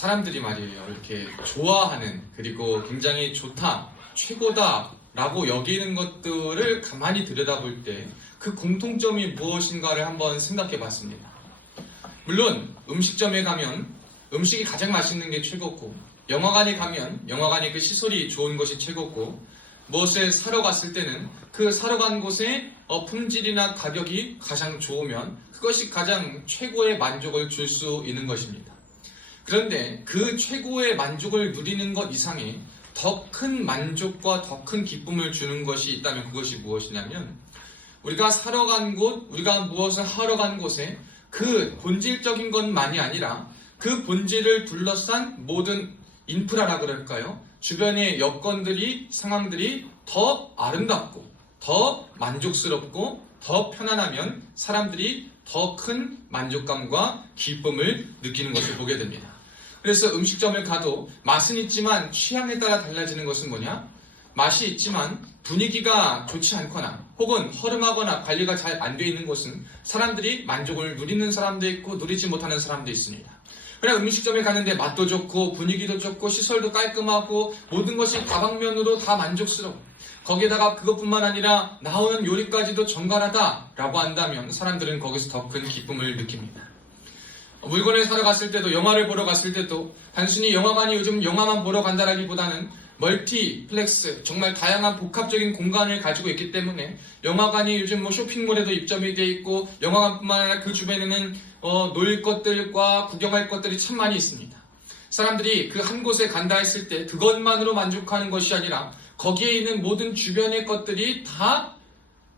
사람들이 말이에요, 이렇게 좋아하는, 그리고 굉장히 좋다, 최고다 라고 여기는 것들을 가만히 들여다볼 때 그 공통점이 무엇인가를 한번 생각해 봤습니다. 물론 음식점에 가면 음식이 가장 맛있는 게 최고고, 영화관에 가면 영화관의 그 시설이 좋은 것이 최고고, 무엇을 사러 갔을 때는 그 사러 간 곳의 품질이나 가격이 가장 좋으면 그것이 가장 최고의 만족을 줄 수 있는 것입니다. 그런데 그 최고의 만족을 누리는 것 이상의 더 큰 만족과 더 큰 기쁨을 주는 것이 있다면 그것이 무엇이냐면, 우리가 사러 간 곳, 우리가 무엇을 하러 간 곳에 그 본질적인 것만이 아니라 그 본질을 둘러싼 모든 인프라라 그럴까요? 주변의 여건들이, 상황들이 더 아름답고 더 만족스럽고 더 편안하면 사람들이 더 큰 만족감과 기쁨을 느끼는 것을 보게 됩니다. 그래서 음식점을 가도 맛은 있지만 취향에 따라 달라지는 것은 뭐냐? 맛이 있지만 분위기가 좋지 않거나 혹은 허름하거나 관리가 잘 안 돼 있는 곳은 사람들이 만족을 누리는 사람도 있고 누리지 못하는 사람도 있습니다. 그냥 음식점에 가는데 맛도 좋고 분위기도 좋고 시설도 깔끔하고 모든 것이 다방면으로 다 만족스러워, 거기에다가 그것뿐만 아니라 나오는 요리까지도 정갈하다라고 한다면 사람들은 거기서 더 큰 기쁨을 느낍니다. 물건을 사러 갔을 때도, 영화를 보러 갔을 때도 단순히 영화관이 요즘 영화만 보러 간다라기보다는 멀티플렉스, 정말 다양한 복합적인 공간을 가지고 있기 때문에 영화관이 요즘 쇼핑몰에도 입점이 되어 있고, 영화관뿐만 아니라 그 주변에는 놀 것들과 구경할 것들이 참 많이 있습니다. 사람들이 그 한 곳에 간다 했을 때 그것만으로 만족하는 것이 아니라 거기에 있는 모든 주변의 것들이 다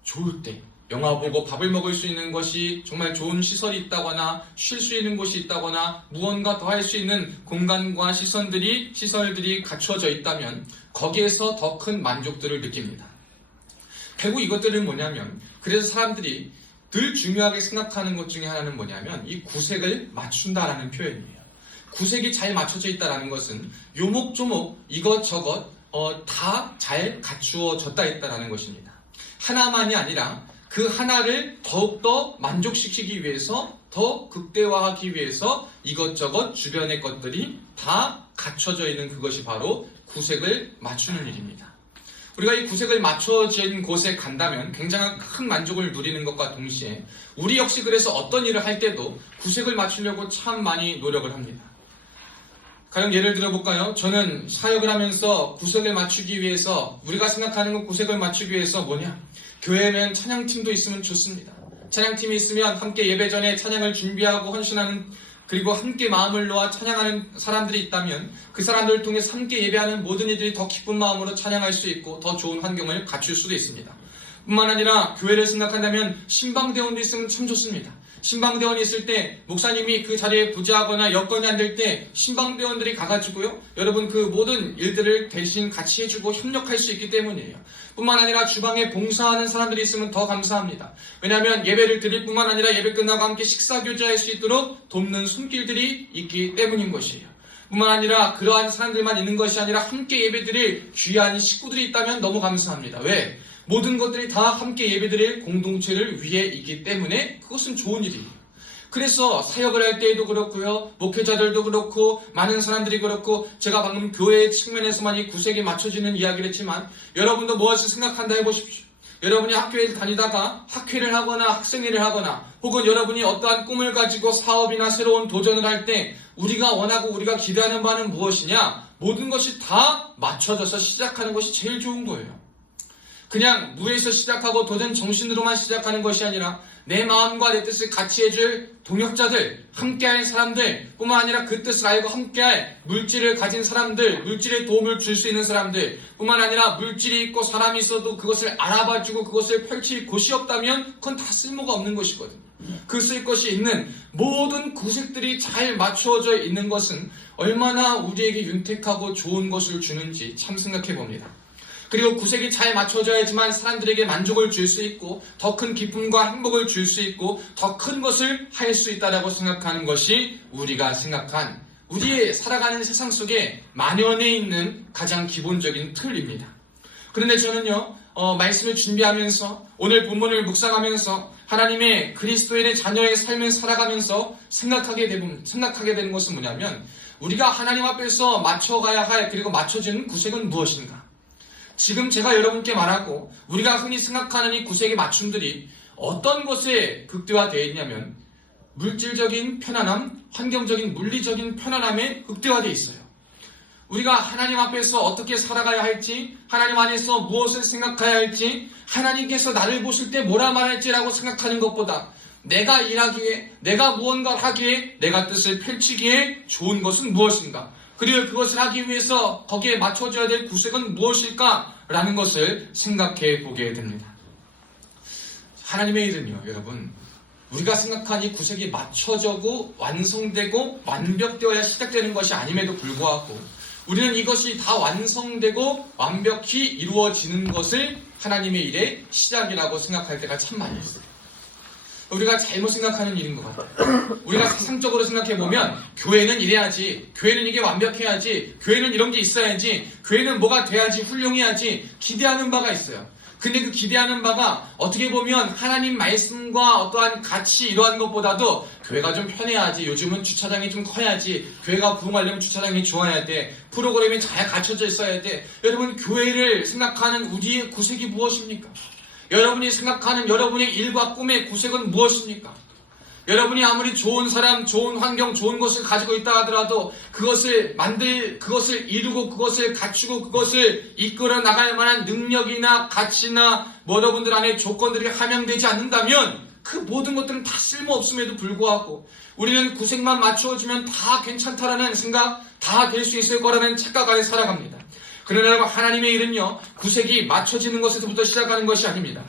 좋을 때, 영화 보고 밥을 먹을 수 있는 것이 정말 좋은 시설이 있다거나 쉴 수 있는 곳이 있다거나 무언가 더 할 수 있는 공간과 시설들이 갖추어져 있다면 거기에서 더 큰 만족들을 느낍니다. 결국 이것들은 뭐냐면, 그래서 사람들이 늘 중요하게 생각하는 것 중에 하나는 뭐냐면 이 구색을 맞춘다라는 표현이에요. 구색이 잘 맞춰져 있다는 것은 요목조목 이것저것 다 잘 갖추어졌다 있다는 것입니다. 하나만이 아니라 그 하나를 더욱더 만족시키기 위해서, 더 극대화하기 위해서 이것저것 주변의 것들이 다 갖춰져 있는 그것이 바로 구색을 맞추는 일입니다. 우리가 이 구색을 맞춰진 곳에 간다면 굉장한 큰 만족을 누리는 것과 동시에 우리 역시 그래서 어떤 일을 할 때도 구색을 맞추려고 참 많이 노력을 합니다. 가령 예를 들어볼까요? 저는 사역을 하면서 구색을 맞추기 위해서, 우리가 생각하는 건 구색을 맞추기 위해서 뭐냐? 교회에는 찬양팀도 있으면 좋습니다. 찬양팀이 있으면 함께 예배 전에 찬양을 준비하고 헌신하는, 그리고 함께 마음을 놓아 찬양하는 사람들이 있다면 그 사람들을 통해 함께 예배하는 모든 이들이 더 기쁜 마음으로 찬양할 수 있고 더 좋은 환경을 갖출 수도 있습니다. 뿐만 아니라 교회를 생각한다면 신방대원도 있으면 참 좋습니다. 신방대원이 있을 때 목사님이 그 자리에 부재하거나 여건이 안 될 때 신방대원들이 가가지고요, 여러분 그 모든 일들을 대신 같이 해주고 협력할 수 있기 때문이에요. 뿐만 아니라 주방에 봉사하는 사람들이 있으면 더 감사합니다. 왜냐하면 예배를 드릴 뿐만 아니라 예배 끝나고 함께 식사 교제할 수 있도록 돕는 손길들이 있기 때문인 것이에요. 뿐만 아니라 그러한 사람들만 있는 것이 아니라 함께 예배드릴 귀한 식구들이 있다면 너무 감사합니다. 왜? 모든 것들이 다 함께 예배드릴 공동체를 위해 있기 때문에 그것은 좋은 일이에요. 그래서 사역을 할 때에도 그렇고요, 목회자들도 그렇고 많은 사람들이 그렇고, 제가 방금 교회의 측면에서만 이 구색이 맞춰지는 이야기를 했지만 여러분도 무엇을 생각한다 해보십시오. 여러분이 학교에 다니다가 학회를 하거나 학생회를 하거나 혹은 여러분이 어떠한 꿈을 가지고 사업이나 새로운 도전을 할 때 우리가 원하고 우리가 기대하는 바는 무엇이냐? 모든 것이 다 맞춰져서 시작하는 것이 제일 좋은 거예요. 그냥 무에서 시작하고 도전 정신으로만 시작하는 것이 아니라 내 마음과 내 뜻을 같이 해줄 동역자들, 함께할 사람들 뿐만 아니라 그 뜻을 알고 함께할 물질을 가진 사람들, 물질의 도움을 줄 수 있는 사람들 뿐만 아니라 물질이 있고 사람이 있어도 그것을 알아봐주고 그것을 펼칠 곳이 없다면 그건 다 쓸모가 없는 것이거든요. 그 쓸 것이 있는 모든 구색들이 잘 맞추어져 있는 것은 얼마나 우리에게 윤택하고 좋은 것을 주는지 참 생각해 봅니다. 그리고 구색이 잘 맞춰져야지만 사람들에게 만족을 줄 수 있고 더 큰 기쁨과 행복을 줄 수 있고 더 큰 것을 할 수 있다라고 생각하는 것이 우리가 생각한 우리의 살아가는 세상 속에 만연해 있는 가장 기본적인 틀입니다. 그런데 저는요, 말씀을 준비하면서 오늘 본문을 묵상하면서 하나님의 그리스도인의 자녀의 삶을 살아가면서 생각하게 되는 것은 뭐냐면, 우리가 하나님 앞에서 맞춰가야 할, 그리고 맞춰지는 구색은 무엇인가? 지금 제가 여러분께 말하고 우리가 흔히 생각하는 이 구색의 맞춤들이 어떤 것에 극대화되어 있냐면 물질적인 편안함, 환경적인 물리적인 편안함에 극대화되어 있어요. 우리가 하나님 앞에서 어떻게 살아가야 할지, 하나님 안에서 무엇을 생각해야 할지, 하나님께서 나를 보실 때 뭐라 말할지라고 생각하는 것보다 내가 일하기에, 내가 무언가를 하기에, 내가 뜻을 펼치기에 좋은 것은 무엇인가? 그리고 그것을 하기 위해서 거기에 맞춰줘야 될 구색은 무엇일까? 라는 것을 생각해 보게 됩니다. 하나님의 일은요, 여러분, 우리가 생각한 이 구색이 맞춰져고 완성되고 완벽되어야 시작되는 것이 아님에도 불구하고 우리는 이것이 다 완성되고 완벽히 이루어지는 것을 하나님의 일의 시작이라고 생각할 때가 참 많이 있어요. 우리가 잘못 생각하는 일인 것 같아요. 우리가 세상적으로 생각해보면 교회는 이래야지, 교회는 이게 완벽해야지, 교회는 이런 게 있어야지, 교회는 뭐가 돼야지, 훌륭해야지 기대하는 바가 있어요. 근데 그 기대하는 바가 어떻게 보면 하나님 말씀과 어떠한 가치 이러한 것보다도 교회가 좀 편해야지, 요즘은 주차장이 좀 커야지, 교회가 부흥하려면 주차장이 좋아야 돼, 프로그램이 잘 갖춰져 있어야 돼. 여러분, 교회를 생각하는 우리의 구색이 무엇입니까? 여러분이 생각하는 여러분의 일과 꿈의 구색은 무엇입니까? 여러분이 아무리 좋은 사람, 좋은 환경, 좋은 것을 가지고 있다 하더라도 그것을 이루고 그것을 갖추고 그것을 이끌어 나갈 만한 능력이나 가치나 여러분들 안에 조건들이 함양되지 않는다면 그 모든 것들은 다 쓸모없음에도 불구하고 우리는 구색만 맞추어지면 다 괜찮다라는 생각, 다 될 수 있을 거라는 착각 안에 살아갑니다. 그러나 여러분, 하나님의 일은요, 구색이 맞춰지는 것에서부터 시작하는 것이 아닙니다.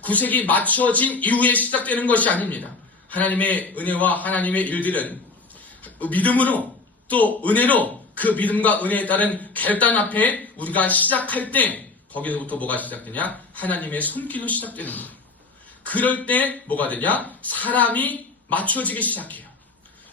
구색이 맞춰진 이후에 시작되는 것이 아닙니다. 하나님의 은혜와 하나님의 일들은 믿음으로 또 은혜로 그 믿음과 은혜에 따른 결단 앞에 우리가 시작할 때 거기서부터 뭐가 시작되냐? 하나님의 손길로 시작되는 거예요. 그럴 때 뭐가 되냐? 사람이 맞춰지기 시작해요.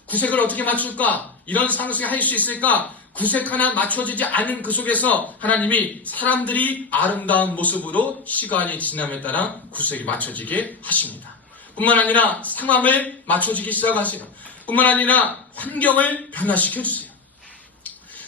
구색을 어떻게 맞출까? 이런 상식을 할 수 있을까? 구색 하나 맞춰지지 않은 그 속에서 하나님이 사람들이 아름다운 모습으로 시간이 지남에 따라 구색이 맞춰지게 하십니다. 뿐만 아니라 상황을 맞춰지기 시작하세요. 뿐만 아니라 환경을 변화시켜주세요.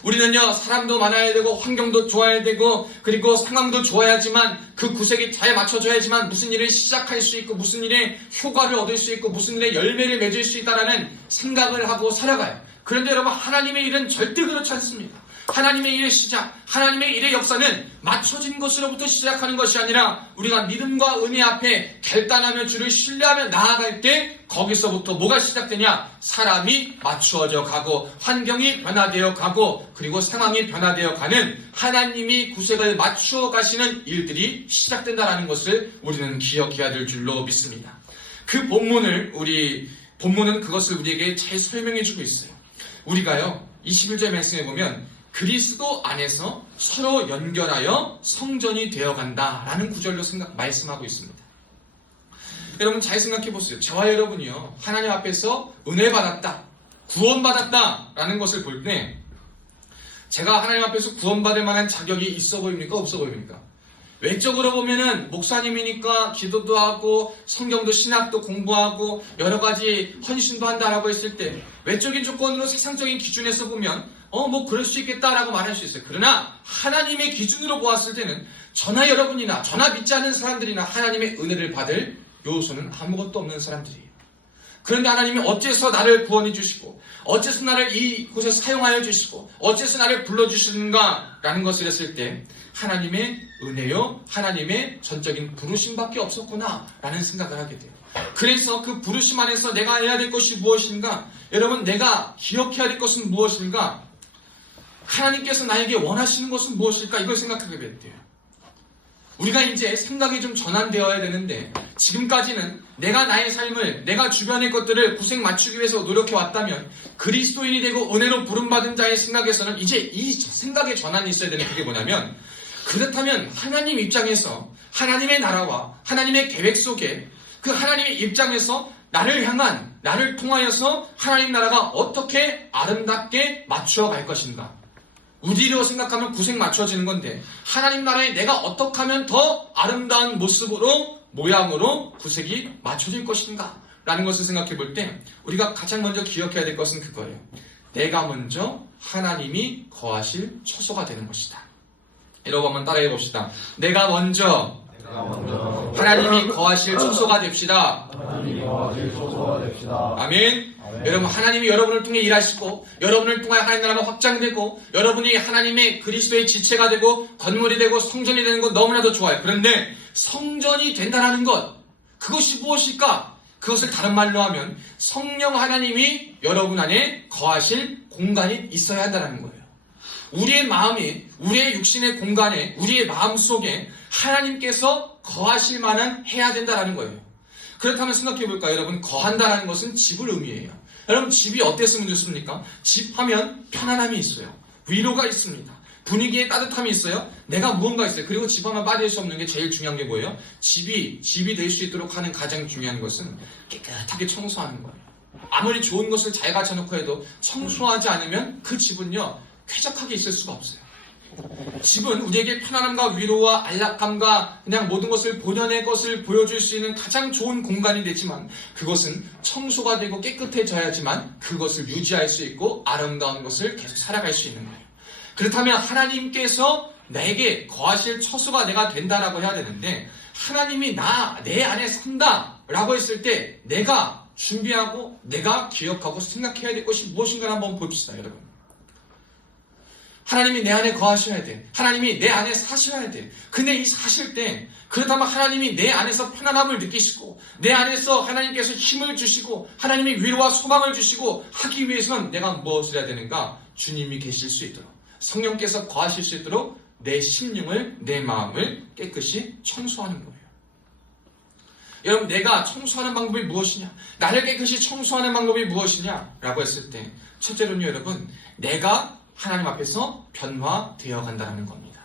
우리는요, 사람도 많아야 되고 환경도 좋아야 되고 그리고 상황도 좋아야지만 그 구색이 잘 맞춰져야지만 무슨 일을 시작할 수 있고 무슨 일에 효과를 얻을 수 있고 무슨 일에 열매를 맺을 수 있다라는 생각을 하고 살아가요. 그런데 여러분, 하나님의 일은 절대 그렇지 않습니다. 하나님의 일의 시작, 하나님의 일의 역사는 맞춰진 것으로부터 시작하는 것이 아니라 우리가 믿음과 은혜 앞에 결단하며 주를 신뢰하며 나아갈 때 거기서부터 뭐가 시작되냐? 사람이 맞추어져 가고 환경이 변화되어 가고 그리고 상황이 변화되어 가는 하나님이 구색을 맞추어 가시는 일들이 시작된다는 것을 우리는 기억해야 될 줄로 믿습니다. 그 본문은 그것을 우리에게 잘 설명해 주고 있어요. 우리가요, 21절 말씀에 보면 그리스도 안에서 서로 연결하여 성전이 되어간다라는 구절로 말씀하고 있습니다. 여러분, 잘 생각해 보세요. 저와 여러분이요, 하나님 앞에서 은혜 받았다, 구원받았다 라는 것을 볼 때 제가 하나님 앞에서 구원받을 만한 자격이 있어 보입니까? 없어 보입니까? 외적으로 보면은 목사님이니까 기도도 하고 성경도 신학도 공부하고 여러 가지 헌신도 한다라고 했을 때 외적인 조건으로 세상적인 기준에서 보면 뭐 그럴 수 있겠다라고 말할 수 있어요. 그러나 하나님의 기준으로 보았을 때는 저나 여러분이나 저나 믿지 않는 사람들이나 하나님의 은혜를 받을 요소는 아무것도 없는 사람들이에요. 그런데 하나님이 어째서 나를 구원해 주시고 어째서 나를 이곳에 사용하여 주시고 어째서 나를 불러주시는가 라는 것을 했을 때 하나님의 은혜요, 하나님의 전적인 부르심밖에 없었구나 라는 생각을 하게 돼요. 그래서 그 부르심 안에서 내가 해야 될 것이 무엇인가? 여러분, 내가 기억해야 될 것은 무엇인가? 하나님께서 나에게 원하시는 것은 무엇일까? 이걸 생각하게 돼요. 우리가 이제 생각이 좀 전환되어야 되는데 지금까지는 내가 나의 삶을, 내가 주변의 것들을 구색 맞추기 위해서 노력해 왔다면 그리스도인이 되고 은혜로 부름받은 자의 생각에서는 이제 이 생각의 전환이 있어야 되는 게 뭐냐면, 그렇다면 하나님 입장에서 하나님의 나라와 하나님의 계획 속에 그 하나님의 입장에서 나를 통하여서 하나님 나라가 어떻게 아름답게 맞추어 갈 것인가? 우리로 생각하면 구색 맞춰지는 건데 하나님 나라에 내가 어떻게 하면 더 아름다운 모습으로, 모양으로 구색이 맞춰질 것인가? 라는 것을 생각해 볼 때 우리가 가장 먼저 기억해야 될 것은 그거예요. 내가 먼저 하나님이 거하실 처소가 되는 것이다. 여러분 한번 따라해 봅시다. 내가 먼저 하나님이 거하실 처소가 됩시다. 아멘. 여러분, 하나님이 여러분을 통해 일하시고 여러분을 통해 하나님 나라가 확장되고 여러분이 하나님의 그리스도의 지체가 되고 건물이 되고 성전이 되는 것 너무나도 좋아요. 그런데 성전이 된다는 것, 그것이 무엇일까? 그것을 다른 말로 하면 성령 하나님이 여러분 안에 거하실 공간이 있어야 한다는 거예요. 우리의 마음이, 우리의 육신의 공간에, 우리의 마음 속에 하나님께서 거하실 만한 해야 된다는 거예요. 그렇다면 생각해 볼까요? 여러분, 거한다는 것은 집을 의미해요. 여러분, 집이 어땠으면 좋습니까? 집 하면 편안함이 있어요. 위로가 있습니다. 분위기에 따뜻함이 있어요. 내가 무언가 있어요. 그리고 집 하면 빠질 수 없는 게 제일 중요한 게 뭐예요? 집이 될 수 있도록 하는 가장 중요한 것은 깨끗하게 청소하는 거예요. 아무리 좋은 것을 잘 갖춰놓고 해도 청소하지 않으면 그 집은요, 쾌적하게 있을 수가 없어요. 집은 우리에게 편안함과 위로와 안락함과 그냥 모든 것을 본연의 것을 보여줄 수 있는 가장 좋은 공간이 되지만 그것은 청소가 되고 깨끗해져야지만 그것을 유지할 수 있고 아름다운 것을 계속 살아갈 수 있는 거예요. 그렇다면 하나님께서 내게 거하실 처소가 내가 된다라고 해야 되는데 하나님이 내 안에 산다라고 했을 때 내가 준비하고 내가 기억하고 생각해야 될 것이 무엇인가 한번 봅시다, 여러분. 하나님이 내 안에 거하셔야 돼. 하나님이 내 안에 사셔야 돼. 근데 이 사실 때 그렇다면 하나님이 내 안에서 편안함을 느끼시고 내 안에서 하나님께서 힘을 주시고 하나님이 위로와 소망을 주시고 하기 위해서는 내가 무엇을 해야 되는가? 주님이 계실 수 있도록 성령께서 거하실 수 있도록 내 심령을, 내 마음을 깨끗이 청소하는 거예요. 여러분, 내가 청소하는 방법이 무엇이냐? 나를 깨끗이 청소하는 방법이 무엇이냐? 라고 했을 때 첫째로는요, 여러분, 내가 하나님 앞에서 변화되어 간다는 겁니다.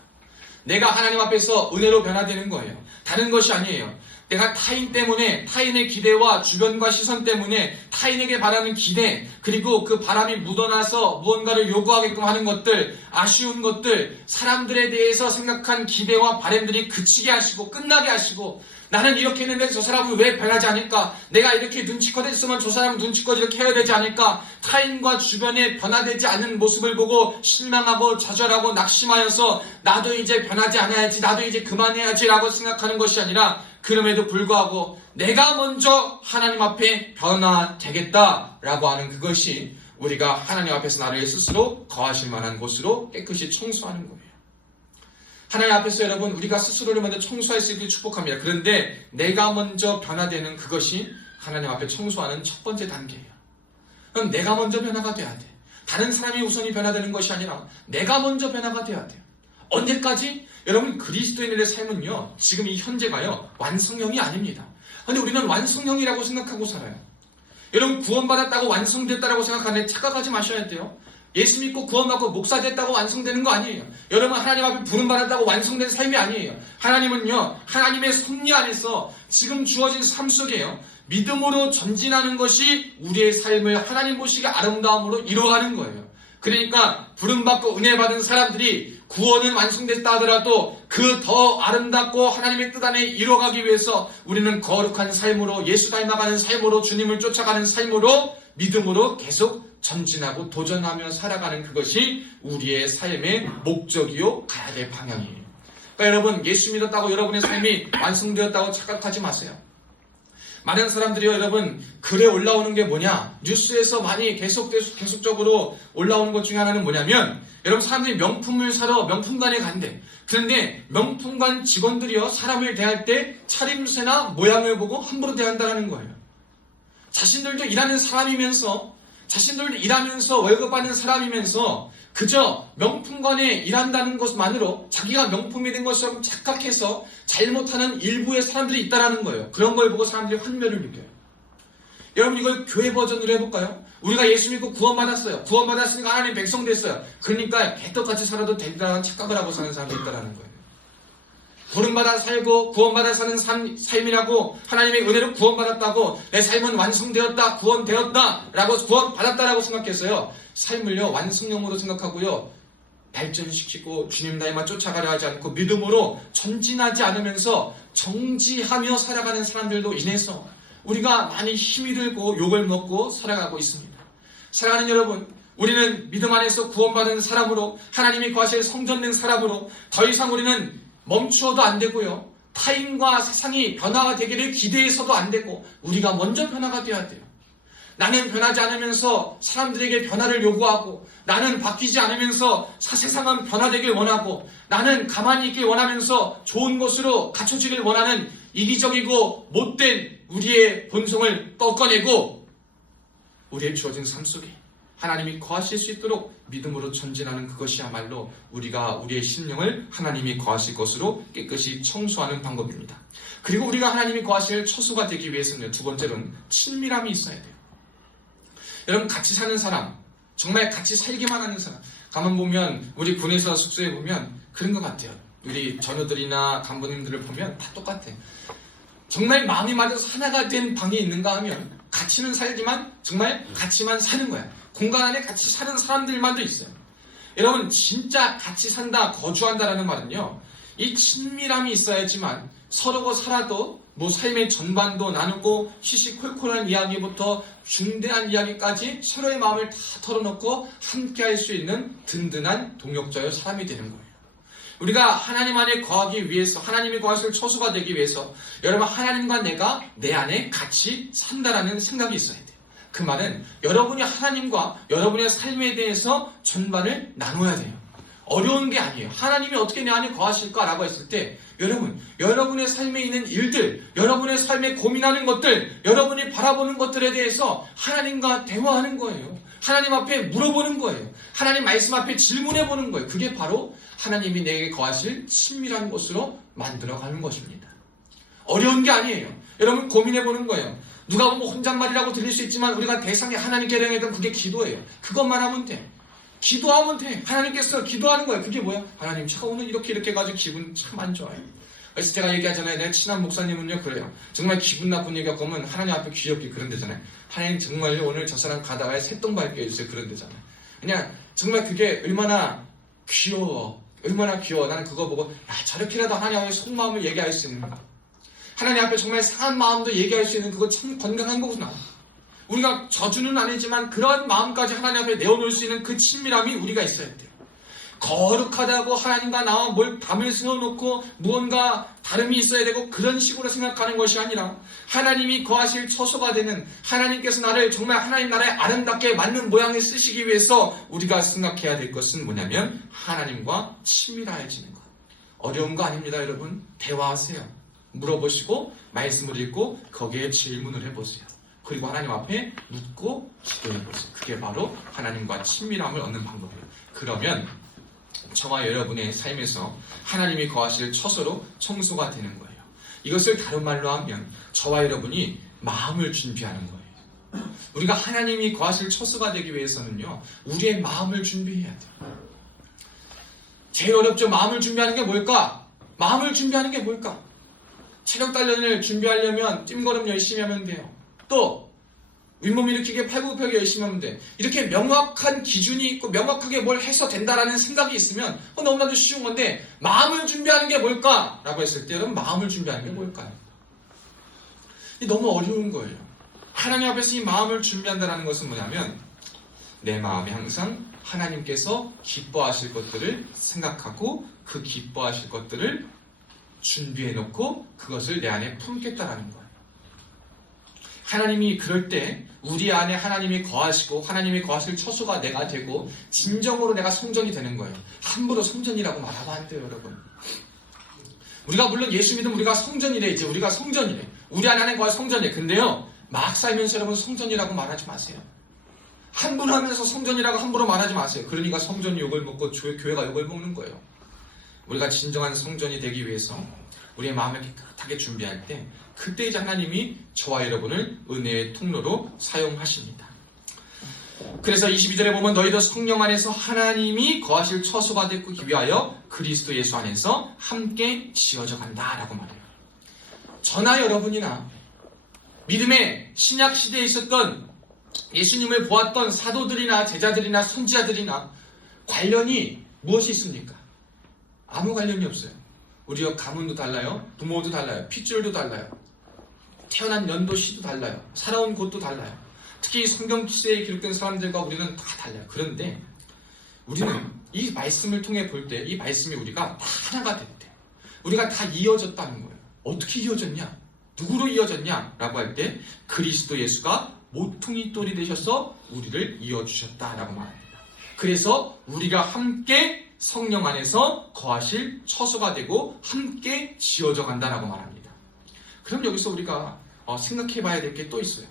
내가 하나님 앞에서 은혜로 변화되는 거예요. 다른 것이 아니에요. 내가 타인 때문에, 타인의 기대와 주변과 시선 때문에 타인에게 바라는 기대, 그리고 그 바람이 묻어나서 무언가를 요구하게끔 하는 것들, 아쉬운 것들, 사람들에 대해서 생각한 기대와 바람들이 그치게 하시고 끝나게 하시고 나는 이렇게 했는데 저 사람은 왜 변하지 않을까? 내가 이렇게 눈치껏 했으면 저 사람은 눈치껏 이렇게 해야 되지 않을까? 타인과 주변에 변화되지 않는 모습을 보고 실망하고 좌절하고 낙심하여서 나도 이제 변하지 않아야지, 나도 이제 그만해야지 라고 생각하는 것이 아니라 그럼에도 불구하고 내가 먼저 하나님 앞에 변화되겠다라고 하는 그것이 우리가 하나님 앞에서 나를 스스로 거하실 만한 곳으로 깨끗이 청소하는 거예요. 하나님 앞에서 여러분, 우리가 스스로를 먼저 청소할 수 있게 축복합니다. 그런데 내가 먼저 변화되는 그것이 하나님 앞에 청소하는 첫 번째 단계예요. 그럼 내가 먼저 변화가 돼야 돼. 다른 사람이 우선이 변화되는 것이 아니라 내가 먼저 변화가 돼야 돼요. 언제까지? 여러분, 그리스도인의 삶은요, 지금 이 현재가요, 완성형이 아닙니다. 근데 우리는 완성형이라고 생각하고 살아요. 여러분, 구원받았다고 완성됐다라고 생각하는데 착각하지 마셔야 돼요. 예수 믿고 구원받고 목사 됐다고 완성되는 거 아니에요. 여러분, 하나님 앞에 부름받았다고 완성된 삶이 아니에요. 하나님은요, 하나님의 섭리 안에서 지금 주어진 삶 속에요, 믿음으로 전진하는 것이 우리의 삶을 하나님 보시기에 아름다움으로 이루어가는 거예요. 그러니까 부름받고 은혜 받은 사람들이 구원은 완성됐다 하더라도 그 더 아름답고 하나님의 뜻 안에 이루어가기 위해서 우리는 거룩한 삶으로, 예수 닮아가는 삶으로, 주님을 쫓아가는 삶으로, 믿음으로 계속 전진하고 도전하며 살아가는 그것이 우리의 삶의 목적이요, 가야 될 방향이에요. 그러니까 여러분, 예수 믿었다고 여러분의 삶이 완성되었다고 착각하지 마세요. 많은 사람들이요, 여러분, 글에 올라오는 게 뭐냐? 뉴스에서 많이 계속적으로 올라오는 것 중에 하나는 뭐냐면, 여러분, 사람들이 명품을 사러 명품관에 간대. 그런데 명품관 직원들이요, 사람을 대할 때 차림새나 모양을 보고 함부로 대한다는 거예요. 자신들도 일하는 사람이면서, 자신들도 일하면서 월급 받는 사람이면서 그저 명품관에 일한다는 것만으로 자기가 명품이 된 것처럼 착각해서 잘못하는 일부의 사람들이 있다는 거예요. 그런 걸 보고 사람들이 환멸을 느껴요. 여러분, 이걸 교회 버전으로 해볼까요? 우리가 예수 믿고 구원받았어요. 구원받았으니까 하나님 백성 됐어요. 그러니까 개떡같이 살아도 된다는 착각을 하고 사는 사람들이 있다는 거예요. 부름받아 살고 구원받아 사는 삶이라고, 하나님의 은혜로 구원받았다고, 내 삶은 완성되었다, 구원되었다 라고, 구원받았다라고 생각해서요, 삶을요 완성형으로 생각하고요, 발전시키고 주님 나에만 쫓아가려 하지 않고 믿음으로 전진하지 않으면서 정지하며 살아가는 사람들도 인해서 우리가 많이 힘이 들고 욕을 먹고 살아가고 있습니다. 사랑하는 여러분, 우리는 믿음 안에서 구원받은 사람으로 하나님이 거하실 성전된 사람으로 더 이상 우리는 멈추어도 안 되고요. 타인과 세상이 변화가 되기를 기대해서도 안 되고 우리가 먼저 변화가 되어야 돼요. 나는 변하지 않으면서 사람들에게 변화를 요구하고 나는 바뀌지 않으면서 세상은 변화되길 원하고 나는 가만히 있길 원하면서 좋은 곳으로 갖춰지길 원하는 이기적이고 못된 우리의 본성을 꺾어내고 우리의 주어진 삶 속에 하나님이 거하실 수 있도록 믿음으로 전진하는 그것이야말로 우리가 우리의 심령을 하나님이 거하실 것으로 깨끗이 청소하는 방법입니다. 그리고 우리가 하나님이 거하실 처소가 되기 위해서는 두 번째로는 친밀함이 있어야 돼요. 여러분 같이 사는 사람, 정말 같이 살기만 하는 사람, 가만 보면 우리 군에서 숙소에 보면 그런 것 같아요. 우리 전우들이나 간부님들을 보면 다 똑같아. 정말 마음이 맞아서 하나가 된 방이 있는가 하면 같이는 살지만 정말 같이만 사는 거야. 공간 안에 같이 사는 사람들만도 있어요. 여러분 진짜 같이 산다, 거주한다라는 말은요, 이 친밀함이 있어야지만 서로가 살아도 뭐 삶의 전반도 나누고 시시콜콜한 이야기부터 중대한 이야기까지 서로의 마음을 다 털어놓고 함께 할 수 있는 든든한 동역자여 사람이 되는 거예요. 우리가 하나님 안에 거하기 위해서, 하나님이 거하실 처소가 되기 위해서 여러분 하나님과 내가 내 안에 같이 산다라는 생각이 있어야 돼요. 그 말은 여러분이 하나님과 여러분의 삶에 대해서 전반을 나눠야 돼요. 어려운 게 아니에요. 하나님이 어떻게 내 안에 거하실까라고 했을 때 여러분, 여러분의 삶에 있는 일들, 여러분의 삶에 고민하는 것들, 여러분이 바라보는 것들에 대해서 하나님과 대화하는 거예요. 하나님 앞에 물어보는 거예요. 하나님 말씀 앞에 질문해 보는 거예요. 그게 바로 하나님이 내게 거하실 친밀한 곳으로 만들어가는 것입니다. 어려운 게 아니에요. 여러분 고민해 보는 거예요. 누가 보면 혼잣말이라고 들릴 수 있지만 우리가 대상에 하나님께 대한 그게 기도예요. 그것만 하면 돼. 기도하면 돼. 하나님께서 기도하는 거예요. 그게 뭐야? 하나님 제가 오늘 이렇게 해가지고 기분 참 안 좋아요. 그래서 제가 얘기하잖아요. 내 친한 목사님은요 그래요. 정말 기분 나쁜 얘기가 오면 하나님 앞에 귀엽게 그런 데잖아요. 하나님 정말요 오늘 저 사람 가다가 새똥 밟게 해주세요. 그런 데잖아요. 그냥 정말 그게 얼마나 귀여워. 얼마나 귀여워. 나는 그거 보고 야 저렇게라도 하나님 앞에 속마음을 얘기할 수 있는가. 하나님 앞에 정말 상한 마음도 얘기할 수 있는 그거 참 건강한 거구나. 우리가 저주는 아니지만 그런 마음까지 하나님 앞에 내어놓을 수 있는 그 친밀함이 우리가 있어야 돼요. 거룩하다고 하나님과 나와 뭘 담을 세워놓고 무언가 다름이 있어야 되고 그런 식으로 생각하는 것이 아니라 하나님이 거하실 처소가 되는, 하나님께서 나를 정말 하나님 나라에 아름답게 맞는 모양을 쓰시기 위해서 우리가 생각해야 될 것은 뭐냐면 하나님과 친밀해지는 것. 어려운 거 아닙니다. 여러분 대화하세요. 물어보시고 말씀을 읽고 거기에 질문을 해보세요. 그리고 하나님 앞에 묻고 기도해보세요. 그게 바로 하나님과 친밀함을 얻는 방법이에요. 그러면 저와 여러분의 삶에서 하나님이 거하실 처소로 청소가 되는 거예요. 이것을 다른 말로 하면 저와 여러분이 마음을 준비하는 거예요. 우리가 하나님이 거하실 처소가 되기 위해서는요, 우리의 마음을 준비해야 돼요. 제일 어렵죠. 마음을 준비하는 게 뭘까? 마음을 준비하는 게 뭘까? 체력 단련을 준비하려면 뜀걸음 열심히 하면 돼요. 또 윗몸 일으키기 팔굽혀펴기 열심히 하면 돼. 이렇게 명확한 기준이 있고 명확하게 뭘 해서 된다라는 생각이 있으면 너무나도 쉬운 건데 마음을 준비하는 게 뭘까? 라고 했을 때 여러분 마음을 준비하는 게 뭘까요? 너무 어려운 거예요. 하나님 앞에서 이 마음을 준비한다는 것은 뭐냐면 내 마음에 항상 하나님께서 기뻐하실 것들을 생각하고 그 기뻐하실 것들을 준비해놓고 그것을 내 안에 품겠다라는 거예요. 하나님이 그럴 때 우리 안에 하나님이 거하시고 하나님이 거하실 처소가 내가 되고 진정으로 내가 성전이 되는 거예요. 함부로 성전이라고 말하면 안 돼요, 여러분. 우리가 물론 예수 믿으면 우리가 성전이래. 이제 우리가 성전이래. 우리 안에 거할 성전이래. 근데요, 막 살면서 여러분 성전이라고 말하지 마세요. 함부로 하면서 성전이라고 함부로 말하지 마세요. 그러니까 성전이 욕을 먹고 교회가 욕을 먹는 거예요. 우리가 진정한 성전이 되기 위해서 우리의 마음을 깨끗하게 준비할 때 그때 이제 하나님이 저와 여러분을 은혜의 통로로 사용하십니다. 그래서 22절에 보면 너희도 성령 안에서 하나님이 거하실 처소가 되기 위하여 그리스도 예수 안에서 함께 지어져 간다라고 말해요. 저나 여러분이나 믿음의 신약 시대에 있었던 예수님을 보았던 사도들이나 제자들이나 선지자들이나 관련이 무엇이 있습니까? 아무 관련이 없어요. 우리가 가문도 달라요. 부모도 달라요. 핏줄도 달라요. 태어난 연도 시도 달라요. 살아온 곳도 달라요. 특히 성경 시대에 기록된 사람들과 우리는 다 달라요. 그런데 우리는 이 말씀을 통해 볼 때 이 말씀이 우리가 다 하나가 됐대. 우리가 다 이어졌다는 거예요. 어떻게 이어졌냐? 누구로 이어졌냐? 라고 할 때 그리스도 예수가 모퉁이 돌이 되셔서 우리를 이어주셨다라고 말합니다. 그래서 우리가 함께 성령 안에서 거하실 처소가 되고 함께 지어져 간다라고 말합니다. 그럼 여기서 우리가 생각해 봐야 될 게 또 있어요.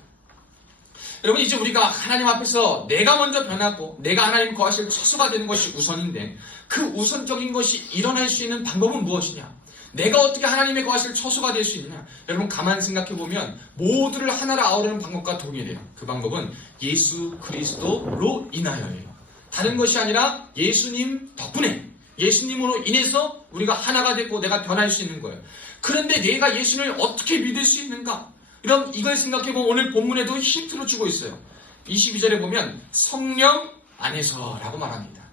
여러분, 이제 우리가 하나님 앞에서 내가 먼저 변하고 내가 하나님 거하실 처소가 되는 것이 우선인데 그 우선적인 것이 일어날 수 있는 방법은 무엇이냐? 내가 어떻게 하나님의 거하실 처소가 될 수 있느냐? 여러분, 가만 생각해 보면 모두를 하나로 아우르는 방법과 동일해요. 그 방법은 예수 그리스도로 인하여예요. 다른 것이 아니라 예수님 덕분에, 예수님으로 인해서 우리가 하나가 되고 내가 변할 수 있는 거예요. 그런데 내가 예수님을 어떻게 믿을 수 있는가? 이런 이걸 생각해보면 오늘 본문에도 힌트로 주고 있어요. 22절에 보면 성령 안에서 라고 말합니다.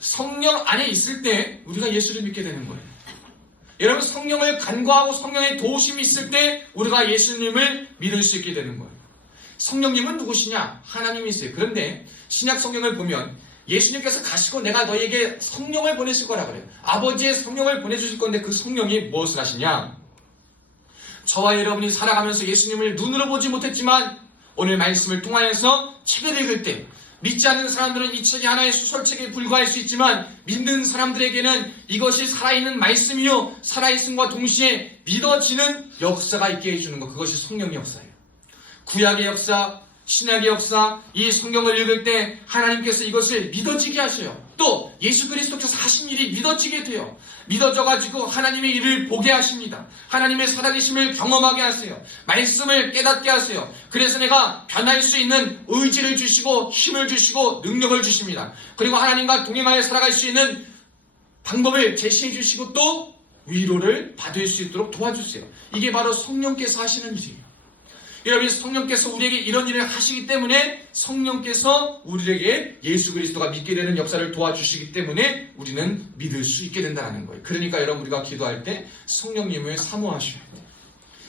성령 안에 있을 때 우리가 예수를 믿게 되는 거예요. 여러분, 성령을 간구하고 성령의 도우심이 있을 때 우리가 예수님을 믿을 수 있게 되는 거예요. 성령님은 누구시냐? 하나님이세요. 그런데 신약 성경을 보면 예수님께서 가시고 내가 너에게 성령을 보내실 거라 그래요. 아버지의 성령을 보내주실 건데 그 성령이 무엇을 하시냐? 저와 여러분이 살아가면서 예수님을 눈으로 보지 못했지만 오늘 말씀을 통하여서 책을 읽을 때 믿지 않는 사람들은 이 책이 하나의 소설책에 불과할 수 있지만 믿는 사람들에게는 이것이 살아있는 말씀이요 살아있음과 동시에 믿어지는 역사가 있게 해주는 것, 그것이 성령의 역사예요. 구약의 역사, 신약의 역사, 이 성경을 읽을 때 하나님께서 이것을 믿어지게 하셔요. 또 예수 그리스도께서 하신 일이 믿어지게 돼요. 믿어져가지고 하나님의 일을 보게 하십니다. 하나님의 살아계심을 경험하게 하세요. 말씀을 깨닫게 하세요. 그래서 내가 변할 수 있는 의지를 주시고 힘을 주시고 능력을 주십니다. 그리고 하나님과 동행하여 살아갈 수 있는 방법을 제시해 주시고 또 위로를 받을 수 있도록 도와주세요. 이게 바로 성령께서 하시는 일이에요. 여러분, 성령께서 우리에게 이런 일을 하시기 때문에 성령께서 우리에게 예수 그리스도가 믿게 되는 역사를 도와주시기 때문에 우리는 믿을 수 있게 된다는 거예요. 그러니까 여러분, 우리가 기도할 때 성령님을 사모하셔야 돼요.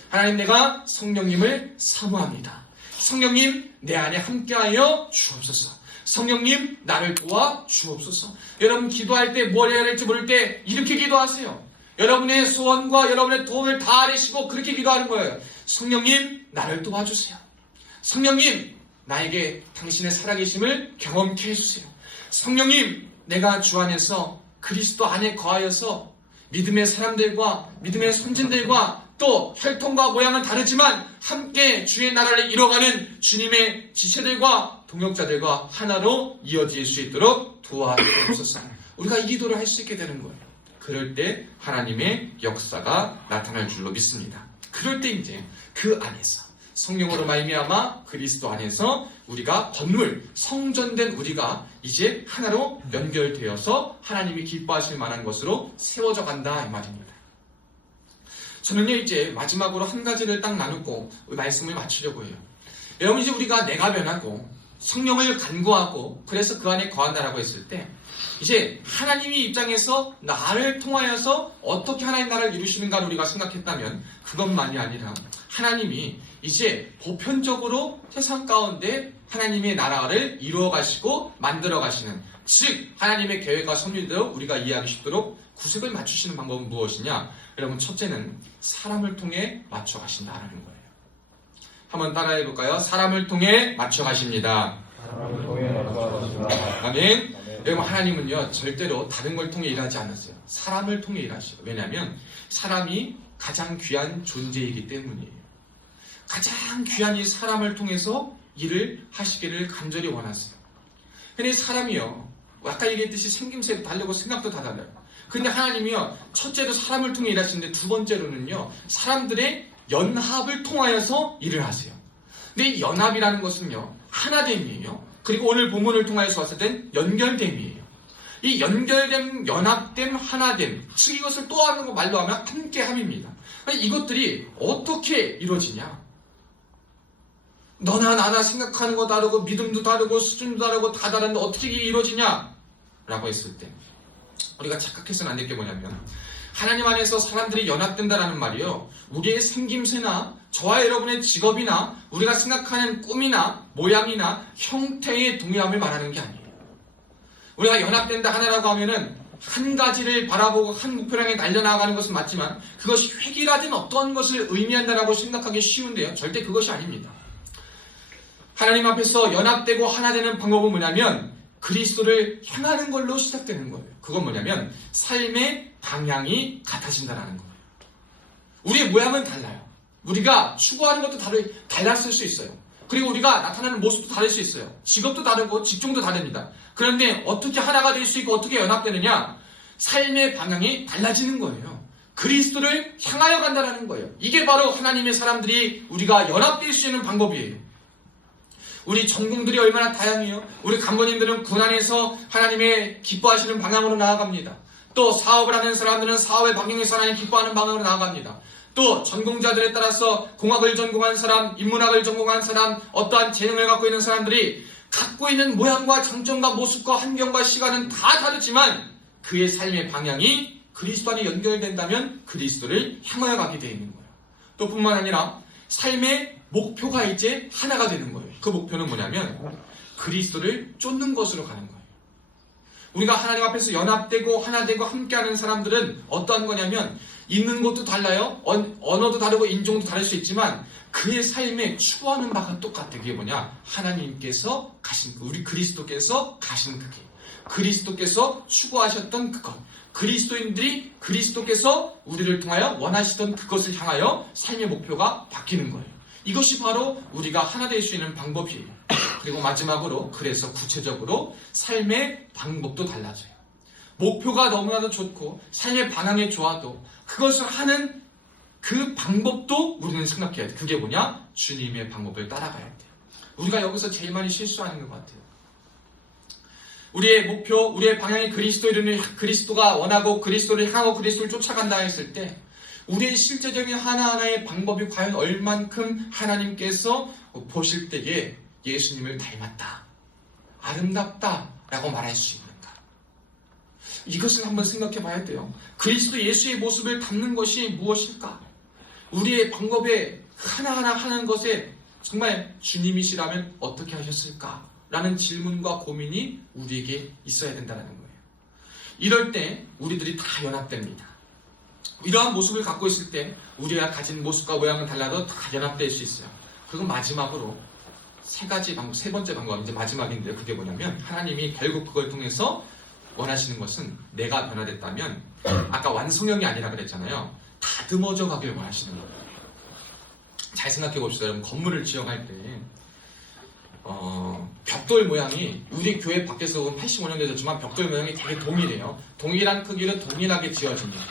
하나님, 내가 성령님을 사모합니다. 성령님, 내 안에 함께하여 주옵소서. 성령님, 나를 도와 주옵소서. 여러분, 기도할 때 뭘 해야 할지 모를 때 이렇게 기도하세요. 여러분의 소원과 여러분의 도움을 다 아뢰시고 그렇게 기도하는 거예요. 성령님, 나를 도와주세요. 성령님, 나에게 당신의 살아계심을 경험케 해주세요. 성령님, 내가 주 안에서 그리스도 안에 거하여서 믿음의 사람들과 믿음의 선진들과 또 혈통과 모양은 다르지만 함께 주의 나라를 이뤄가는 주님의 지체들과 동역자들과 하나로 이어질 수 있도록 도와주옵소서. 우리가 이 기도를 할 수 있게 되는 거예요. 그럴 때 하나님의 역사가 나타날 줄로 믿습니다. 그럴 때 이제 그 안에서 성령으로 말미암아 그리스도 안에서 우리가 건물, 성전된 우리가 이제 하나로 연결되어서 하나님이 기뻐하실 만한 것으로 세워져 간다 이 말입니다. 저는요, 이제 마지막으로 한 가지를 딱 나누고 말씀을 마치려고 해요. 여러분, 이제 우리가 내가 변하고 성령을 간구하고 그래서 그 안에 거한다라고 했을 때 이제 하나님의 입장에서 나를 통하여서 어떻게 하나님 나라를 이루시는가를 우리가 생각했다면 그것만이 아니라 하나님이 이제 보편적으로 세상 가운데 하나님의 나라를 이루어 가시고 만들어 가시는, 즉 하나님의 계획과 섭리대로 우리가 이해하기 쉽도록 구색을 맞추시는 방법은 무엇이냐? 여러분, 첫째는 사람을 통해 맞춰 가신다라는 거예요. 한번 따라해 볼까요? 사람을 통해 맞춰 가십니다. 사람을 통해 맞춰 가십니다. 아멘. 여러분, 하나님은요 절대로 다른 걸 통해 일하지 않았어요. 사람을 통해 일하시죠. 왜냐하면 사람이 가장 귀한 존재이기 때문이에요. 가장 귀한 이 사람을 통해서 일을 하시기를 간절히 원하세요. 근데 사람이요, 아까 얘기했듯이 생김새도 다르고 생각도 다 달라요. 근데 하나님이요, 첫째로 사람을 통해 일하시는데 두 번째로는요 사람들의 연합을 통하여서 일을 하세요. 근데 이 연합이라는 것은요 하나됨이에요. 그리고 오늘 본문을 통하여서 봤을 땐 연결됨이에요. 이 연결됨, 연합됨, 하나됨, 즉 이것을 또 하는 거 말로 하면 함께함입니다. 이것들이 어떻게 이루어지냐? 너나 나나 생각하는 거 다르고 믿음도 다르고 수준도 다르고 다 다른데 어떻게 이게 이루어지냐? 라고 했을 때 우리가 착각해서는 안 될 게 뭐냐면 하나님 안에서 사람들이 연합된다라는 말이요, 우리의 생김새나 저와 여러분의 직업이나 우리가 생각하는 꿈이나 모양이나 형태의 동일함을 말하는 게 아니에요. 우리가 연합된다 하나라고 하면은 한 가지를 바라보고 한 목표를 향해 달려나가는 것은 맞지만 그것이 획일화된 어떤 것을 의미한다라고 생각하기 쉬운데요, 절대 그것이 아닙니다. 하나님 앞에서 연합되고 하나 되는 방법은 뭐냐면 그리스도를 향하는 걸로 시작되는 거예요. 그건 뭐냐면 삶의 방향이 같아진다는 거예요. 우리의 모양은 달라요. 우리가 추구하는 것도 달랐을 수 있어요. 그리고 우리가 나타나는 모습도 다를 수 있어요. 직업도 다르고 직종도 다릅니다. 그런데 어떻게 하나가 될 수 있고 어떻게 연합되느냐? 삶의 방향이 달라지는 거예요. 그리스도를 향하여 간다는 거예요. 이게 바로 하나님의 사람들이 우리가 연합될 수 있는 방법이에요. 우리 전공들이 얼마나 다양해요. 우리 간부님들은 군 안에서 하나님의 기뻐하시는 방향으로 나아갑니다. 또 사업을 하는 사람들은 사업의 방향에서 하나님 기뻐하는 방향으로 나아갑니다. 또 전공자들에 따라서 공학을 전공한 사람, 인문학을 전공한 사람, 어떠한 재능을 갖고 있는 사람들이 갖고 있는 모양과 장점과 모습과 환경과 시간은 다 다르지만 그의 삶의 방향이 그리스도 안에 연결된다면 그리스도를 향하여 가게 되어 있는 거예요. 또 뿐만 아니라 삶의 목표가 이제 하나가 되는 거예요. 그 목표는 뭐냐면 그리스도를 쫓는 것으로 가는 거예요. 우리가 하나님 앞에서 연합되고 하나 되고 함께하는 사람들은 어떠한 거냐면 있는 것도 달라요. 언어도 다르고 인종도 다를 수 있지만 그의 삶에 추구하는 바가 똑같아. 그게 뭐냐? 하나님께서 가신, 우리 그리스도께서 가신 그게, 그리스도께서 추구하셨던 그것, 그리스도인들이 그리스도께서 우리를 통하여 원하시던 그것을 향하여 삶의 목표가 바뀌는 거예요. 이것이 바로 우리가 하나 될 수 있는 방법이에요. 그리고 마지막으로, 그래서 구체적으로 삶의 방법도 달라져요. 목표가 너무나도 좋고 삶의 방향이 좋아도 그것을 하는 그 방법도 우리는 생각해야 돼요. 그게 뭐냐? 주님의 방법을 따라가야 돼요. 우리가 여기서 제일 많이 실수하는 것 같아요. 우리의 목표, 우리의 방향이 그리스도가 원하고 그리스도를 향하고 그리스도를 쫓아간다 했을 때 우리의 실제적인 하나하나의 방법이 과연 얼만큼 하나님께서 보실 때에 예수님을 닮았다, 아름답다 라고 말할 수 있는가? 이것을 한번 생각해 봐야 돼요. 그리스도 예수의 모습을 담는 것이 무엇일까? 우리의 방법에 하나하나 하는 것에 정말 주님이시라면 어떻게 하셨을까? 라는 질문과 고민이 우리에게 있어야 된다는 거예요. 이럴 때 우리들이 다 연합됩니다. 이러한 모습을 갖고 있을 때 우리가 가진 모습과 모양은 달라도 다 연합될 수 있어요. 그리고 마지막으로 세 번째 방법, 이제 마지막인데요. 그게 뭐냐면 하나님이 결국 그걸 통해서 원하시는 것은 내가 변화됐다면 아까 완성형이 아니라 그랬잖아요. 다듬어져 가길 원하시는 거예요. 잘 생각해 봅시다. 여러분, 건물을 지어갈 때 벽돌 모양이 우리 교회 밖에서 본 85년 되졌지만 벽돌 모양이 되게 동일해요. 동일한 크기로 동일하게 지어집니다.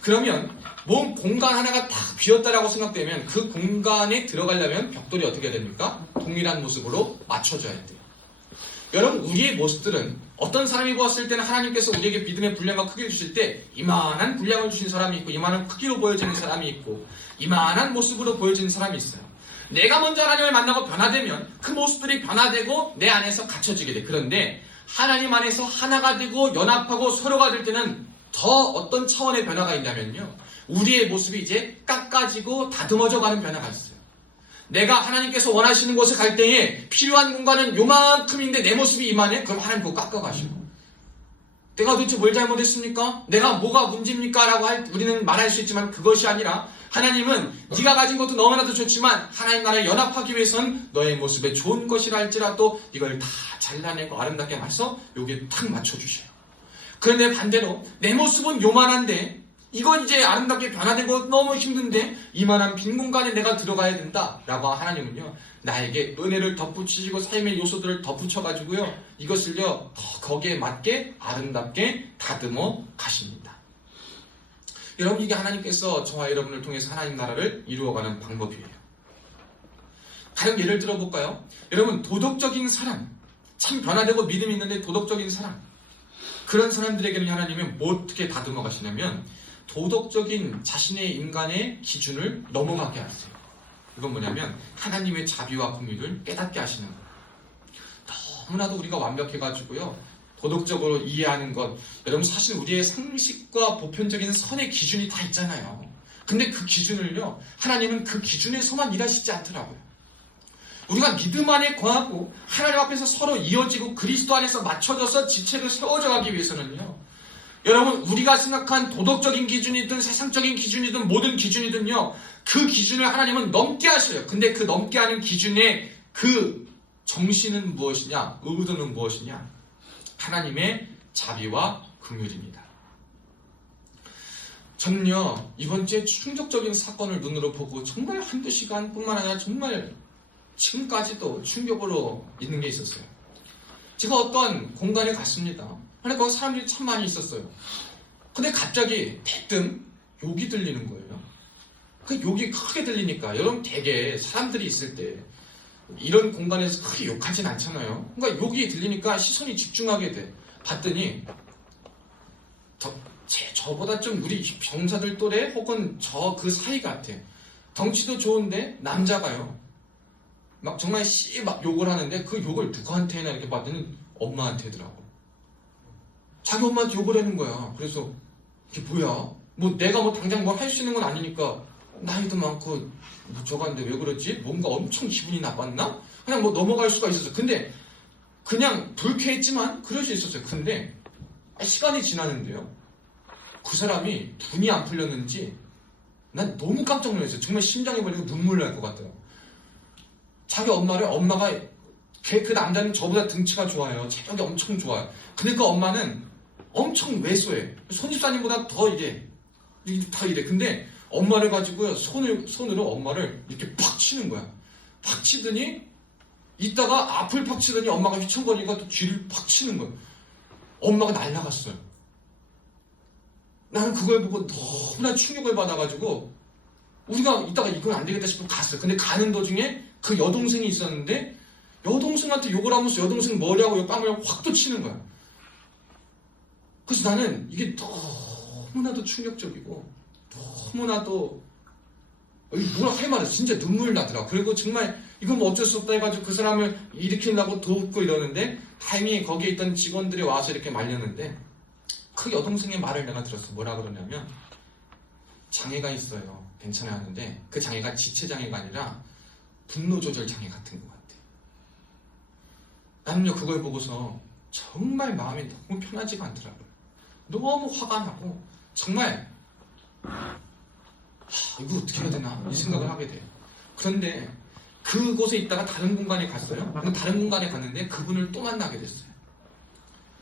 그러면 뭔 공간 하나가 딱 비었다라고 생각되면 그 공간에 들어가려면 벽돌이 어떻게 해야 됩니까? 동일한 모습으로 맞춰져야 돼요. 여러분, 우리의 모습들은 어떤 사람이 보았을 때는 하나님께서 우리에게 믿음의 분량과 크기를 주실 때 이만한 분량을 주신 사람이 있고 이만한 크기로 보여지는 사람이 있고 이만한 모습으로 보여지는 사람이 있어요. 내가 먼저 하나님을 만나고 변화되면 그 모습들이 변화되고 내 안에서 갖춰지게 돼. 그런데 하나님 안에서 하나가 되고 연합하고 서로가 될 때는 더 어떤 차원의 변화가 있냐면요, 우리의 모습이 이제 깎아지고 다듬어져 가는 변화가 있어요. 내가 하나님께서 원하시는 곳에 갈 때에 필요한 공간은 요만큼인데 내 모습이 이만해? 그럼 하나님 그거 깎아가시고, 내가 도대체 뭘 잘못했습니까? 내가 뭐가 문제입니까? 라고 우리는 말할 수 있지만 그것이 아니라 하나님은 네가 가진 것도 너무나도 좋지만 하나님 나라에 연합하기 위해선 너의 모습에 좋은 것이라 할지라도 이걸 다 잘라내고 아름답게 말해서 여기에 탁 맞춰주셔요. 그런데 반대로 내 모습은 요만한데 이건 이제 아름답게 변화되고 너무 힘든데 이만한 빈 공간에 내가 들어가야 된다 라고 하나님은요, 나에게 은혜를 덧붙이시고 삶의 요소들을 덧붙여가지고요, 이것을요 더 거기에 맞게 아름답게 다듬어 가십니다. 여러분, 이게 하나님께서 저와 여러분을 통해서 하나님 나라를 이루어가는 방법이에요. 다른 예를 들어볼까요? 여러분, 도덕적인 사람, 참 변화되고 믿음이 있는데 도덕적인 사람, 그런 사람들에게는 하나님은 어떻게 다듬어 가시냐면 도덕적인 자신의 인간의 기준을 넘어가게 하세요. 이건 뭐냐면 하나님의 자비와 긍휼을 깨닫게 하시는 거예요. 너무나도 우리가 완벽해가지고요, 도덕적으로 이해하는 것, 여러분 사실 우리의 상식과 보편적인 선의 기준이 다 있잖아요. 근데 그 기준을요, 하나님은 그 기준에서만 일하시지 않더라고요. 우리가 믿음 안에 거하고 하나님 앞에서 서로 이어지고 그리스도 안에서 맞춰져서 지체로 세워져 가기 위해서는요, 여러분 우리가 생각한 도덕적인 기준이든 세상적인 기준이든 모든 기준이든요, 그 기준을 하나님은 넘게 하셔요. 근데 그 넘게 하는 기준의 그 정신은 무엇이냐, 의도는 무엇이냐? 하나님의 자비와 긍휼입니다. 저는요, 이번 주에 충격적인 사건을 눈으로 보고 정말 한두 시간뿐만 아니라 정말 지금까지도 충격으로 있는 게 있었어요. 제가 어떤 공간에 갔습니다. 근데 거기 사람들이 참 많이 있었어요. 근데 갑자기 대뜸 욕이 들리는 거예요. 그 욕이 크게 들리니까, 여러분 되게 사람들이 있을 때 이런 공간에서 크게 욕하진 않잖아요. 그러니까 욕이 들리니까 시선이 집중하게 돼. 봤더니 저보다 좀 우리 병사들 또래 혹은 저 그 사이 같아. 덩치도 좋은데 남자가요, 막 정말 막 욕을 하는데 그 욕을 누구한테 해나 이렇게 봤더니 엄마한테더라고. 자기 엄마한테 욕을 하는 거야. 그래서 이게 뭐야? 뭐 내가 뭐 당장 뭘 할 수 있는 건 아니니까, 나이도 많고 뭐 저건데 왜 그러지? 뭔가 엄청 기분이 나빴나? 그냥 뭐 넘어갈 수가 있었어. 근데 그냥 불쾌했지만 그럴 수 있었어요. 근데 시간이 지나는데요, 그 사람이 분이 안 풀렸는지 난 너무 깜짝 놀랐어요. 정말 심장이 벌리고 눈물 날 것 같더라고. 자기 엄마가 그 남자는 저보다 등치가 좋아요. 체력이 엄청 좋아요. 근데 그 엄마는 엄청 왜소해. 손집사님보다 더 이래. 근데 엄마를 가지고 손으로 엄마를 이렇게 팍 치는 거야. 팍 치더니 이따가 앞을 팍 치더니 엄마가 휘청거리니까 또 뒤를 팍 치는 거야. 엄마가 날아갔어요. 나는 그걸 보고 너무나 충격을 받아가지고 우리가 이따가 이건 안 되겠다 싶고 갔어요. 근데 가는 도중에 그 여동생이 있었는데 여동생한테 욕을 하면서 여동생 머리하고 뺨을 확 또 치는 거야. 그래서 나는 이게 너무나도 충격적이고 너무나도 뭐라 할 말이 진짜 눈물 나더라. 그리고 정말 이건 뭐 어쩔 수 없다 해가지고 그 사람을 일으키려고 돕고 이러는데 다행히 거기에 있던 직원들이 와서 이렇게 말렸는데, 그 여동생의 말을 내가 들었어. 뭐라 그러냐면, 장애가 있어요. 괜찮아 하는데 그 장애가 지체장애가 아니라 분노조절 장애 같은 것 같아. 나는요 그걸 보고서 정말 마음이 너무 편하지가 않더라고요. 너무 화가 나고 정말 이거 어떻게 해야 되나 이 생각을 하게 돼요. 그런데 그곳에 있다가 다른 공간에 갔어요. 다른 공간에 갔는데 그분을 또 만나게 됐어요.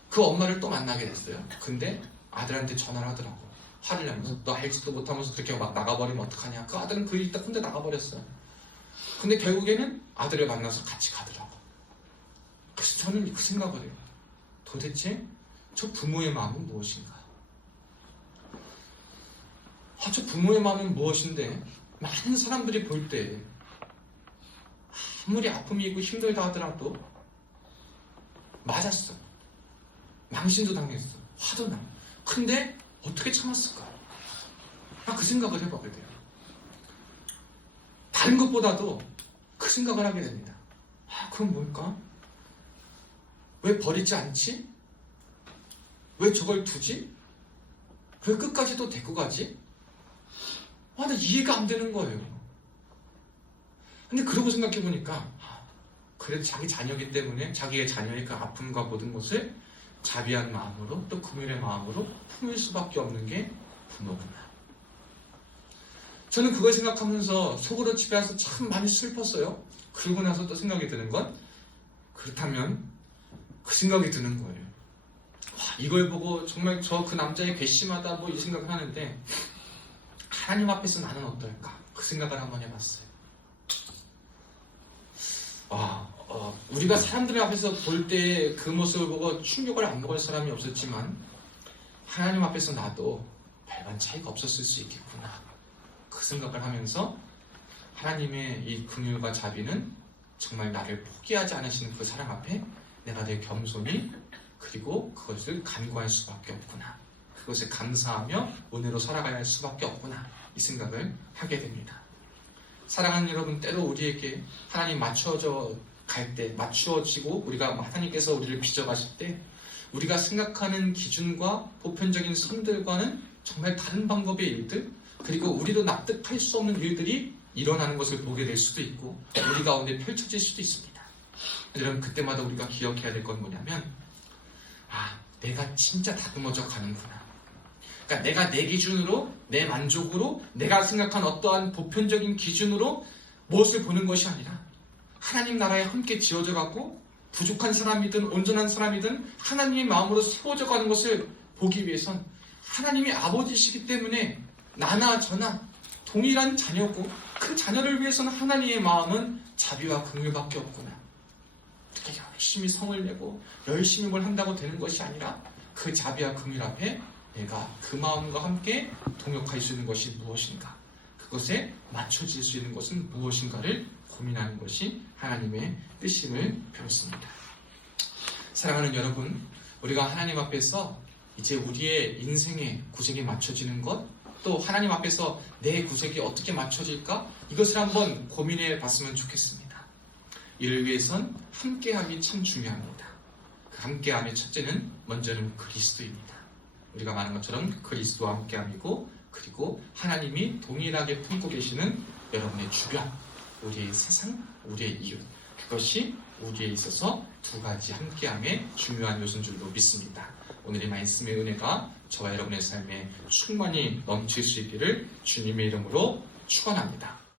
그 엄마를 또 만나게 됐어요. 근데 아들한테 전화를 하더라고. 화를 내면서 너 알지도 못하면서 그렇게 막 나가버리면 어떡하냐. 그 아들은 그 일 딱 혼자 나가버렸어요. 근데 결국에는 아들을 만나서 같이 가더라고. 그래서 저는 그 생각을 해요. 도대체 저 부모의 마음은 무엇인가? 저 부모의 마음은 무엇인데 많은 사람들이 볼 때 아무리 아픔이 있고 힘들다 하더라도 맞았어. 망신도 당했어. 화도 나. 근데 어떻게 참았을까? 그 생각을 해보게 돼요. 다른 것보다도 그 생각을 하게 됩니다. 그건 뭘까? 왜 버리지 않지? 왜 저걸 두지? 왜 끝까지 또 데리고 가지? 나 이해가 안 되는 거예요. 근데 그러고 생각해보니까 그래도 자기 자녀이기 때문에 자기의 자녀의 그 아픔과 모든 것을 자비한 마음으로 또 긍휼의 마음으로 품을 수밖에 없는 게 부모구나. 저는 그걸 생각하면서 속으로 집에 와서 참 많이 슬펐어요. 그러고 나서 또 생각이 드는 건, 그렇다면 그 생각이 드는 거예요. 이걸 보고 정말 그 남자의 괘씸하다 뭐 이 생각을 하는데, 하나님 앞에서 나는 어떨까? 그 생각을 한번 해봤어요. 우리가 사람들 앞에서 볼 때 그 모습을 보고 충격을 안 먹을 사람이 없었지만 하나님 앞에서 나도 별반 차이가 없었을 수 있겠구나. 그 생각을 하면서 하나님의 이 긍휼과 자비는 정말 나를 포기하지 않으시는 그 사랑 앞에 내가 내 겸손히 그리고 그것을 간구할 수밖에 없구나. 그것에 감사하며 은혜로 살아가야 할 수밖에 없구나. 이 생각을 하게 됩니다. 사랑하는 여러분, 때로 우리에게 하나님 맞추어지고 우리가 하나님께서 우리를 빚어가실 때 우리가 생각하는 기준과 보편적인 선들과는 정말 다른 방법의 일들, 그리고 우리도 납득할 수 없는 일들이 일어나는 것을 보게 될 수도 있고 우리 가운데 펼쳐질 수도 있습니다. 여러분, 그때마다 우리가 기억해야 될 건 뭐냐면, 내가 진짜 다듬어져 가는구나. 그러니까 내가 내 기준으로, 내 만족으로, 내가 생각한 어떠한 보편적인 기준으로 무엇을 보는 것이 아니라 하나님 나라에 함께 지어져 가고 부족한 사람이든 온전한 사람이든 하나님의 마음으로 세워져 가는 것을 보기 위해선 하나님이 아버지시기 때문에 나나 저나 동일한 자녀고, 그 자녀를 위해서는 하나님의 마음은 자비와 긍휼밖에 없구나. 이렇게 열심히 성을 내고 열심히 뭘 한다고 되는 것이 아니라 그 자비와 긍휼 앞에 내가 그 마음과 함께 동역할 수 있는 것이 무엇인가, 그것에 맞춰질 수 있는 것은 무엇인가를 고민하는 것이 하나님의 뜻임을 배웠습니다. 사랑하는 여러분, 우리가 하나님 앞에서 이제 우리의 인생의 구색이 맞춰지는 것, 또 하나님 앞에서 내 구색이 어떻게 맞춰질까, 이것을 한번 고민해 봤으면 좋겠습니다. 이를 위해선 함께함이 참 중요합니다. 그 함께함의 첫째는 먼저는 그리스도입니다. 우리가 말한 것처럼 그리스도와 함께함이고, 그리고 하나님이 동일하게 품고 계시는 여러분의 주변, 우리의 세상, 우리의 이웃, 그것이 우리에 있어서 두 가지 함께함의 중요한 요소인 줄로 믿습니다. 오늘의 말씀의 은혜가 저와 여러분의 삶에 충만히 넘칠 수 있기를 주님의 이름으로 축원합니다.